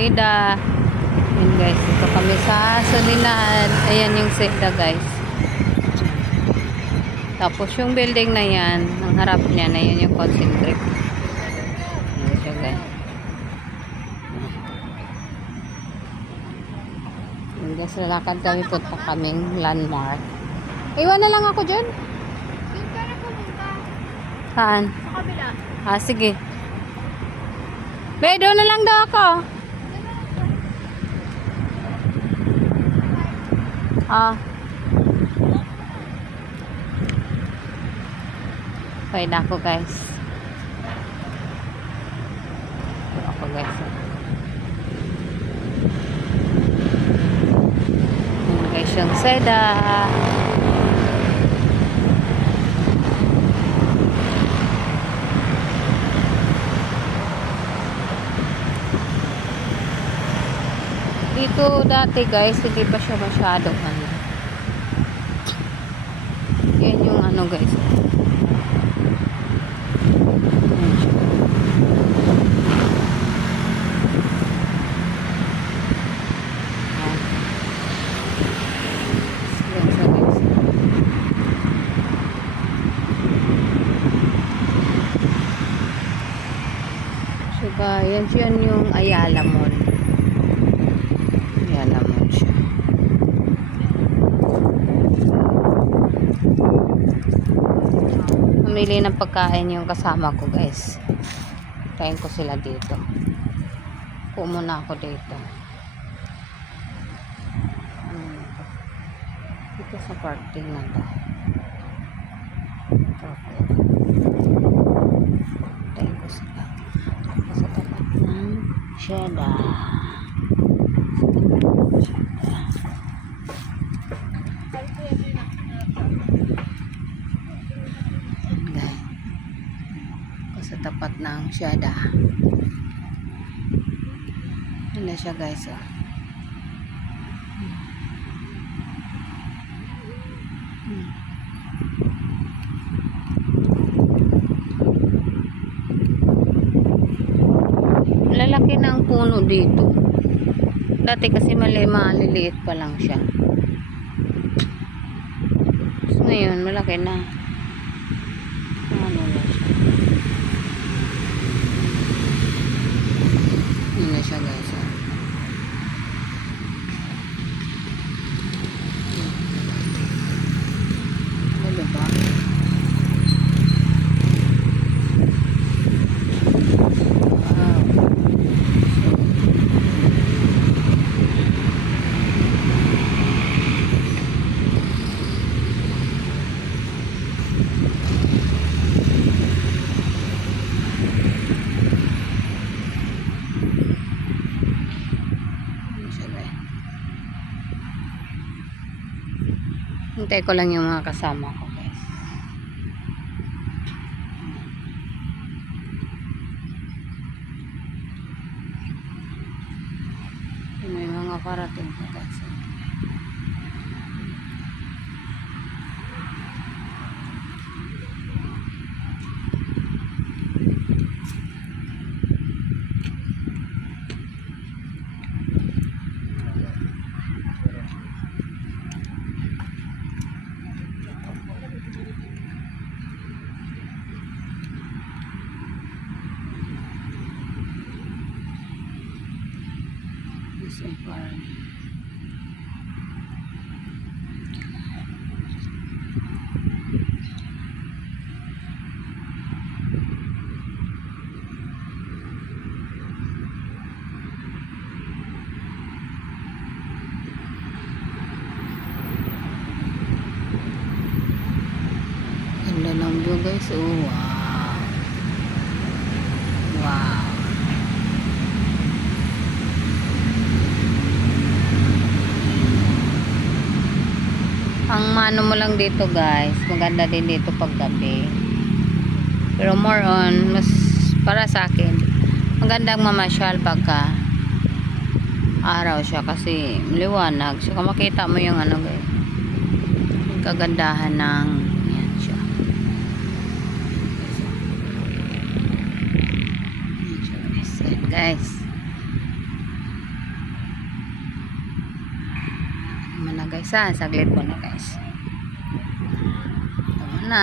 Seda. Yun guys, ito kami sa Solinan. Ayan yung Seda guys. Tapos yung building na yan, ang harap niya na yun yung concentric. Ayan siya guys. Yun guys, lalakad kami punta kaming landmark. Iwan na lang ako dyan. Doon ka na pumunta. Saan? Sa kabila. Ah, sige. Be, doon na lang daw ako. Ah. Okay na ako, guys. Ako, guys. Ayan, guys, yung seda. Dito dati guys, hindi pa siya masyadong ano. Yan yung ano guys. Siya. Yan. Yan yung Ayala Mall. Ayala Mall siya. Pumili ng pagkain yung kasama ko guys. Kain ko sila dito. Upo muna ako dito. Hmm. Dito sa parking na to. Tayo ko sila. Ako sa tapat ng Sheda. Yan guys. Ako sa tapat ng Sheda. Yan na siya guys. Oh. Hmm. Lalaki na ang puno dito. Dati kasi mali, maliliit pa lang siya. So, ngayon, malaki na. Ano na siya. Yun na siya guys. ah. Ano ba? Wow. Ano siya, guys? Hintay ko lang yung mga kasama ko guys. May mga parating pa guys. This is parang Ganda ng guys. Oh. Wow. Ang mano mo lang dito guys, maganda din dito pag gabi. Pero more on, mas para sa akin, magandang mamasyal pagka araw siya kasi liwanag. So makita mo yung ano guys, yung kagandahan ng yan siya. Yan siya guys. Yan, guys. Mo na guys ha. Saglit mo na guys. Ito na.